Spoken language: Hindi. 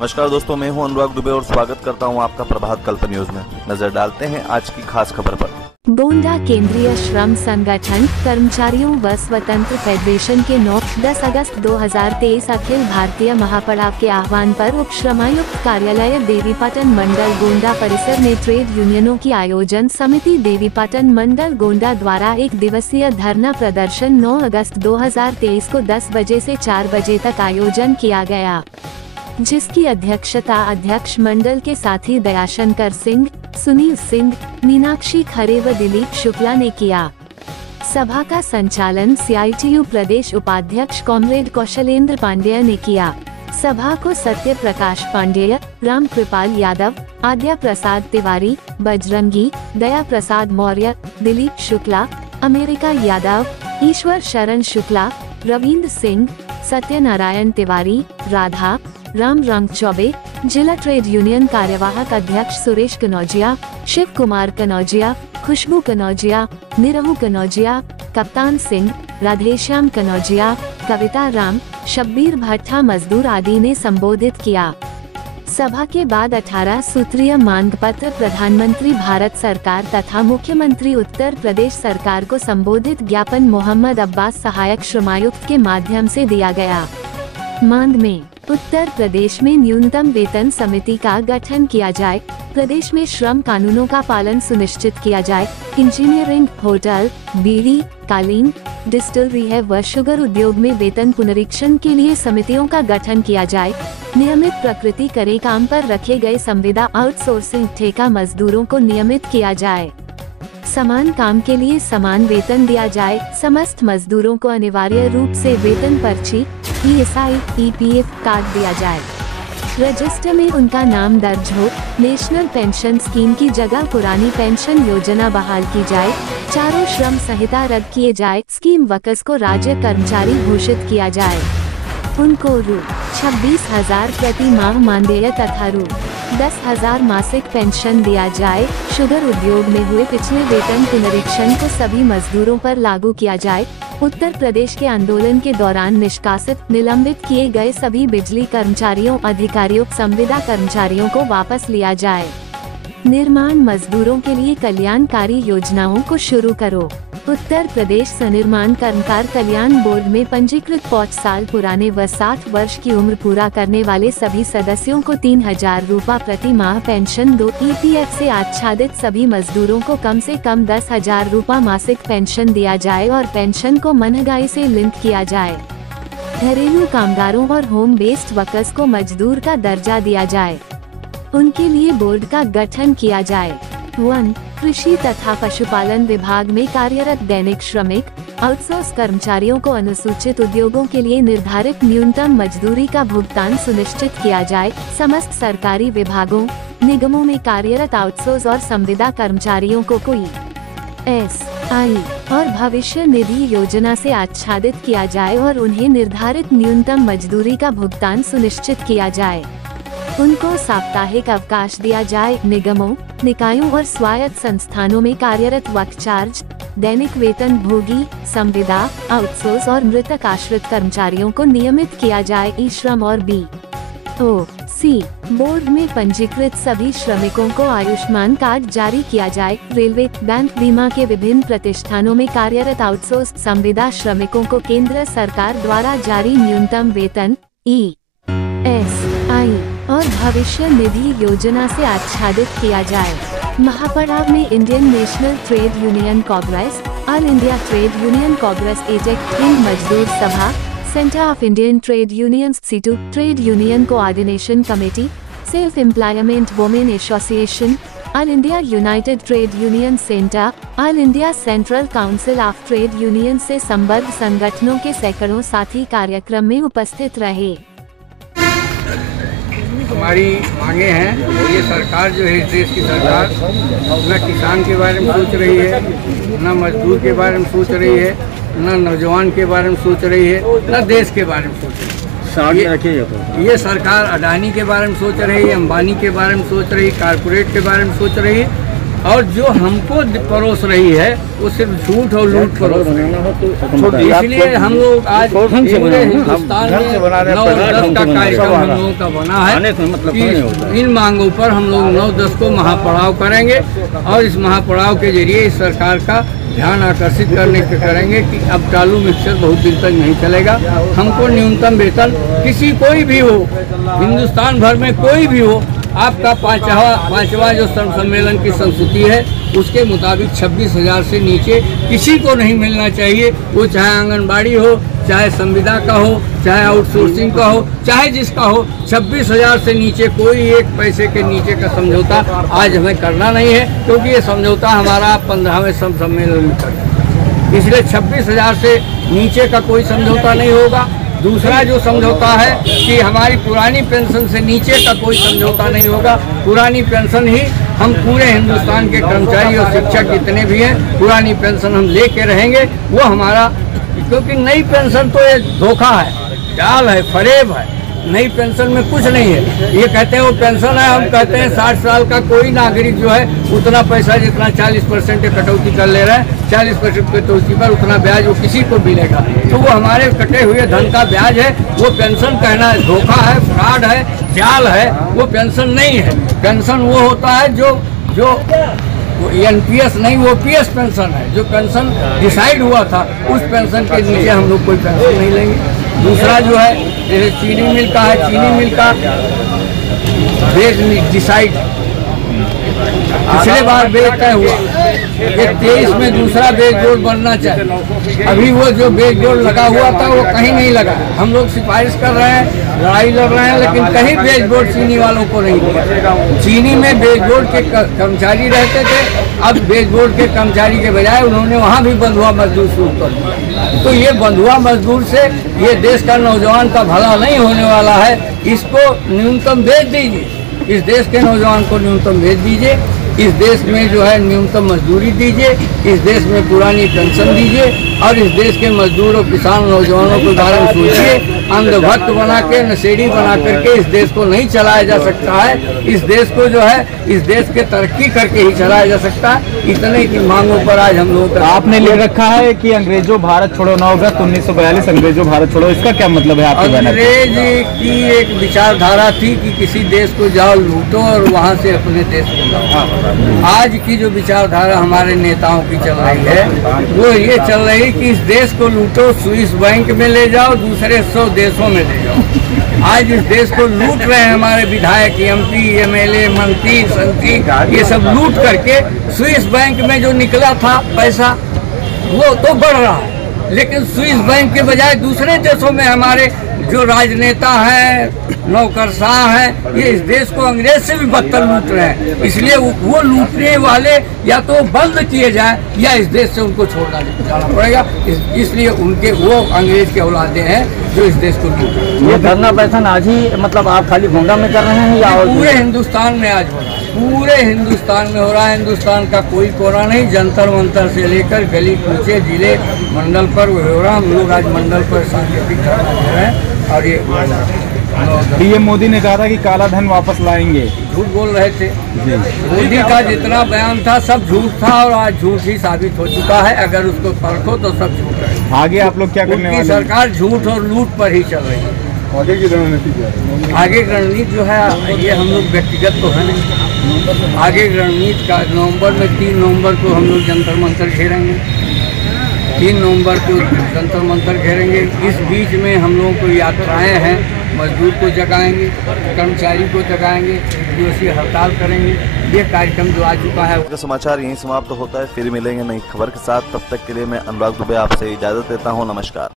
नमस्कार दोस्तों, मैं हूं अनुराग दुबे और स्वागत करता हूं आपका प्रभात कल्प न्यूज में। नजर डालते हैं आज की खास खबर पर। गोंडा केंद्रीय श्रम संगठन कर्मचारियों व स्वतंत्र फेडरेशन के 9-10 अगस्त 2023 अखिल भारतीय महापड़ाव के आह्वान पर उप श्रमायुक्त कार्यालय देवीपाटन मंडल गोंडा परिसर में ट्रेड यूनियनों की आयोजन समिति देवीपाटन मंडल गोंडा द्वारा एक दिवसीय धरना प्रदर्शन 9 अगस्त 2023 को 10 बजे से 4 बजे तक आयोजन किया गया, जिसकी अध्यक्षता अध्यक्ष मंडल के साथी दयाशंकर सिंह, सुनील सिंह, मीनाक्षी खरे व दिलीप शुक्ला ने किया। सभा का संचालन CITU प्रदेश उपाध्यक्ष कॉमरेड कौशलेंद्र पांडेय ने किया। सभा को सत्य प्रकाश पांडेय, राम कृपाल यादव, आद्या प्रसाद तिवारी, बजरंगी, दया प्रसाद मौर्य, दिलीप शुक्ला, अमेरिका यादव, ईश्वर शरण शुक्ला, रविंद्र सिंह, सत्यनारायण तिवारी, राधा राम रंग चौबे, जिला ट्रेड यूनियन कार्यवाहक अध्यक्ष सुरेश कनौजिया, शिव कुमार कनौजिया, खुशबू कनौजिया, निरहू कनौजिया, कप्तान सिंह, राधेश्याम कनौजिया, कविता राम, शब्बीर भट्टा मजदूर आदि ने संबोधित किया। सभा के बाद 18 सूत्रीय मांग पत्र प्रधानमंत्री भारत सरकार तथा मुख्यमंत्री उत्तर प्रदेश सरकार को संबोधित ज्ञापन मोहम्मद अब्बास सहायक श्रमायुक्त के माध्यम से दिया गया। मांग में उत्तर प्रदेश में न्यूनतम वेतन समिति का गठन किया जाए, प्रदेश में श्रम कानूनों का पालन सुनिश्चित किया जाए, इंजीनियरिंग, होटल, बीड़ी, कालीन, डिस्टिलरी है व शुगर उद्योग में वेतन पुनरीक्षण के लिए समितियों का गठन किया जाए, नियमित प्रकृति करे काम पर रखे गए संविदा आउटसोर्सिंग ठेका मजदूरों को नियमित किया जाए, समान काम के लिए समान वेतन दिया जाए, समस्त मजदूरों को अनिवार्य रूप से वेतन पर्ची, ESI, EPF कार्ड दिया जाए, रजिस्टर में उनका नाम दर्ज हो, नेशनल पेंशन स्कीम की जगह पुरानी पेंशन योजना बहाल की जाए, चारों श्रम संहिता रद्द किए जाए, स्कीम वर्कर्स को राज्य कर्मचारी घोषित किया जाए, उनको रु. 26,000 प्रति माह मानदेय तथा रु. 10,000 मासिक पेंशन दिया जाए, शुगर उद्योग में हुए पिछले वेतन पुनरीक्षण को सभी मजदूरों पर लागू किया जाए, उत्तर प्रदेश के आंदोलन के दौरान निष्कासित निलंबित किए गए सभी बिजली कर्मचारियों, अधिकारियों, संविदा कर्मचारियों को वापस लिया जाए, निर्माण मजदूरों के लिए कल्याणकारी योजनाओं को शुरू करो। उत्तर प्रदेश सनिर्माण कर्मकार कल्याण बोर्ड में पंजीकृत 5 साल पुराने व 60 वर्ष की उम्र पूरा करने वाले सभी सदस्यों को 3,000 रुपये प्रति माह पेंशन दो। EPF से आच्छादित सभी मजदूरों को कम से कम 10,000 रुपये मासिक पेंशन दिया जाए और पेंशन को महंगाई से लिंक किया जाए। घरेलू कामगारों और होम बेस्ड वर्कर्स को मजदूर का दर्जा दिया जाए, उनके लिए बोर्ड का गठन किया जाए। 1. कृषि तथा पशुपालन विभाग में कार्यरत दैनिक श्रमिक, आउटसोर्स कर्मचारियों को अनुसूचित उद्योगों के लिए निर्धारित न्यूनतम मजदूरी का भुगतान सुनिश्चित किया जाए। समस्त सरकारी विभागों, निगमों में कार्यरत आउटसोर्स और संविदा कर्मचारियों को कोई SI और भविष्य निधि योजना से आच्छादित किया जाए और उन्हें निर्धारित न्यूनतम मजदूरी का भुगतान सुनिश्चित किया जाए, उनको साप्ताहिक अवकाश दिया जाए। निगमों, निकायों और स्वायत्त संस्थानों में कार्यरत वर्क चार्ज, दैनिक वेतन भोगी, संविदा, आउटसोर्स और मृतक आश्रित कर्मचारियों को नियमित किया जाए। ई श्रम और BOC बोर्ड में पंजीकृत सभी श्रमिकों को आयुष्मान कार्ड जारी किया जाए। रेलवे, बैंक, बीमा के विभिन्न प्रतिष्ठानों में कार्यरत आउटसोर्स संविदा श्रमिकों को केंद्र सरकार द्वारा जारी न्यूनतम वेतन ESI और भविष्य निधि योजना से आच्छादित किया जाए। महापड़ाव में Indian national trade union congress, all India trade union congress, एजेक, Hind Mazdoor Sabha, centre of Indian trade unions, C2, trade union coordination committee, self employment women association, all India united trade union centre, all India central council of trade union से संबद्ध संगठनों के सैकड़ों साथी कार्यक्रम में उपस्थित रहे। हमारी मांगे हैं, ये सरकार जो है, इस देश की सरकार न किसान के बारे में सोच रही है, न मजदूर के बारे में सोच रही है, न नौजवान के बारे में सोच रही है, न देश के बारे में सोच रही है। ये सरकार अडानी के बारे में सोच रही है, अंबानी के बारे में सोच रही है, कारपोरेट के बारे में सोच रही है और जो हमको परोस रही है वो सिर्फ झूठ और लूट परोस रही है। इसलिए हम लोग आज पूरे हिंदुस्तान में 9-10 का कार्यक्रम हम लोगों का बना है कि इन मांगों पर हम लोग 9-10 को महापड़ाव करेंगे और इस महापड़ाव के जरिए इस सरकार का ध्यान आकर्षित करने के करेंगे कि अब चालू मिक्सर बहुत दिन तक नहीं चलेगा। हमको न्यूनतम वेतन किसी कोई भी हो, हिंदुस्तान भर में कोई भी हो, आपका पांचवा जो श्रम सम्मेलन की संस्तुति है उसके मुताबिक 26,000 से नीचे किसी को नहीं मिलना चाहिए। वो चाहे आंगनबाड़ी हो, चाहे संविदा का हो, चाहे आउटसोर्सिंग का हो, चाहे जिसका हो, 26,000 से नीचे कोई एक पैसे के नीचे का समझौता आज हमें करना नहीं है, क्योंकि ये समझौता हमारा 15वें श्रम सम्मेलन में कर, इसलिए 26,000 से नीचे का कोई समझौता नहीं होगा। दूसरा जो समझौता है कि हमारी पुरानी पेंशन से नीचे का कोई समझौता नहीं होगा। पुरानी पेंशन ही हम पूरे हिंदुस्तान के कर्मचारी और शिक्षक जितने भी हैं पुरानी पेंशन हम लेके रहेंगे। वो हमारा, क्योंकि नई पेंशन तो ये धोखा है, जाल है, फरेब है। नई पेंशन में कुछ नहीं है। ये कहते हैं वो पेंशन है, हम कहते हैं 60 साल का कोई नागरिक जो है उतना पैसा जितना 40% कटौती कर ले रहा है, 40% कटौती पर उतना ब्याज वो किसी को मिलेगा। तो वो हमारे कटे हुए धन का ब्याज है। वो पेंशन कहना धोखा है, फ्रॉड है, जाल है। वो पेंशन नहीं है। पेंशन वो होता है जो एनपीएस नहीं, वो पीएस पेंशन है। जो पेंशन डिसाइड हुआ था उस पेंशन के नीचे हम लोग कोई पेंशन नहीं लेंगे। दूसरा जो है जैसे चीनी मिल का है, चीनी मिल का बेच डिसाइड पिछले बार बेच तय हुआ, ये 23 में दूसरा बेच जोड़ बनना चाहिए। अभी वो जो बेच जोड़ लगा हुआ था वो कहीं नहीं लगा। हम लोग सिफारिश कर रहे हैं, लड़ाई लड़ रहे हैं, लेकिन कहीं बेच जोड़ चीनी वालों को नहीं दिया। चीनी में बेच जोड़ के कर्मचारी रहते थे, अब बेच जोड़ के कर्मचारी के बजाय उन्होंने वहाँ भी बंधुआ मजदूर शुरू कर दिया। तो ये बंधुआ मजदूर से ये देश का नौजवान का भला नहीं होने वाला है। इसको न्यूनतम भेज दीजिए, इस देश के नौजवान को न्यूनतम भेज दीजिए। इस देश में जो है न्यूनतम मजदूरी दीजिए, इस देश में पुरानी पेंशन दीजिए और इस देश के मजदूर और किसान नौजवानों के बारे में सोचिए। अंधभक्त बना के, नशेड़ी बना करके इस देश को नहीं चलाया जा सकता है। इस देश को जो है इस देश के तरक्की करके ही चलाया जा सकता है। इतने की मांगों पर आज हम लोग आपने ले रखा है कि अंग्रेजों भारत छोड़ो 9 अगस्त 1942 अंग्रेजों भारत छोड़ो, इसका क्या मतलब है आपके? अंग्रेज की एक विचारधारा थी कि किसी देश को जाओ लूटो और वहाँ से अपने देश को लाओ। आज की जो विचारधारा हमारे नेताओं की चल रही है वो ये चल रही है कि इस देश को लूटो, स्विस बैंक में ले जाओ, दूसरे 100 देशों में ले जाओ। आज इस देश को लूट रहे हैं हमारे विधायक, एमपी, एमएलए, मंत्री, संत्री, ये सब लूट करके स्विस बैंक में जो निकला था पैसा वो तो बढ़ रहा है, लेकिन स्विस बैंक के बजाय दूसरे देशों में हमारे जो राजनेता हैं, नौकरशाह हैं, ये इस देश को अंग्रेज से भी बदतर लूट रहे हैं। इसलिए वो लूटने वाले या तो बंद किए जाए या इस देश से उनको छोड़ना जाना पड़ेगा। इसलिए उनके वो अंग्रेज के औलादे हैं जो इस देश को लूट रहे हैं। ये धरना प्रदर्शन आज ही मतलब आप खाली गोंडा में कर रहे हैं या पूरे हिंदुस्तान में आज हो रहा है? पूरे हिंदुस्तान में हो रहा है। हिंदुस्तान का कोई कोना नहीं, जंतर मंतर से लेकर गली कूचे जिले मंडल पर हो रहा। हम लोग आज मंडल पर सांकेतिक धरना दे रहे हैं। और ये पीएम मोदी ने कहा था कि काला धन वापस लाएंगे, झूठ बोल रहे थे। मोदी का जितना बयान था सब झूठ था और आज झूठ ही साबित हो चुका है। अगर उसको परखो तो सब झूठ है। आगे आप लोग क्या करने वाले हैं? सरकार झूठ और लूट पर ही चल रही है। आगे की रणनीति क्या है? आगे की रणनीति जो है ये हम लोग व्यक्तिगत तो है नहीं। आगे की रणनीति का नवंबर में 3 नवंबर को हम लोग जंतर मंतर घेरेंगे। 3 नवंबर को जंतर मंतर घेरेंगे। इस बीच में हम लोगों को यात्राएं हैं, मजदूर को जगाएंगे, कर्मचारी को जगाएंगे, दिवसीय हड़ताल करेंगे। ये कार्यक्रम जो आ चुका है। समाचार यहीं समाप्त होता है, फिर मिलेंगे नई खबर के साथ। तब तक के लिए मैं अनुराग दुबे आपसे इजाजत देता हूँ। नमस्कार।